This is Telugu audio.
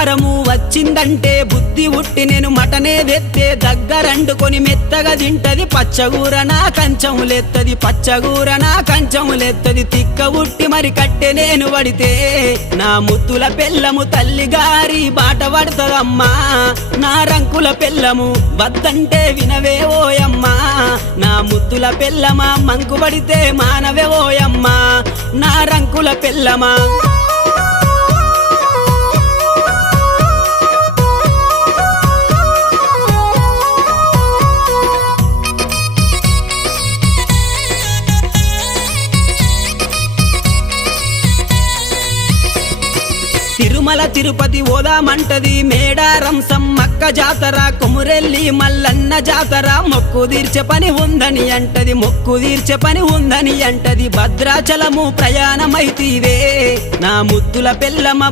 వారము వచ్చిందంటే బుద్ధి ఉట్టి నేను మటనే తెత్తే దగ్గరండుకొని మెత్తగా తింటది పచ్చగూర నా కంచములెత్తది పచ్చగూర నా కంచములెత్తది తిక్క ఉట్టి మరి కట్టె నేను పడితే నా ముత్తుల పెళ్ళము తల్లిగారి బాట పడతదమ్మా నా రంకుల పెళ్ళము వద్దంటే వినవే ఓయమ్మా నా ముత్తుల పెళ్ళమా మంకు పడితే మానవే ఓయమ్మా నా రంకుల పెళ్ళమా తిరుమల తిరుపతి ఓదామంటది మేడారం సమ్మక్క జాతర కొమురెల్లి మల్లన్న జాతర మొక్కు తీర్చే పని ఉందని అంటది మొక్కు తీర్చే పని ఉందని అంటది భద్రాచలము ప్రయాణమైతీవే నా ముద్దుల పెళ్ళమ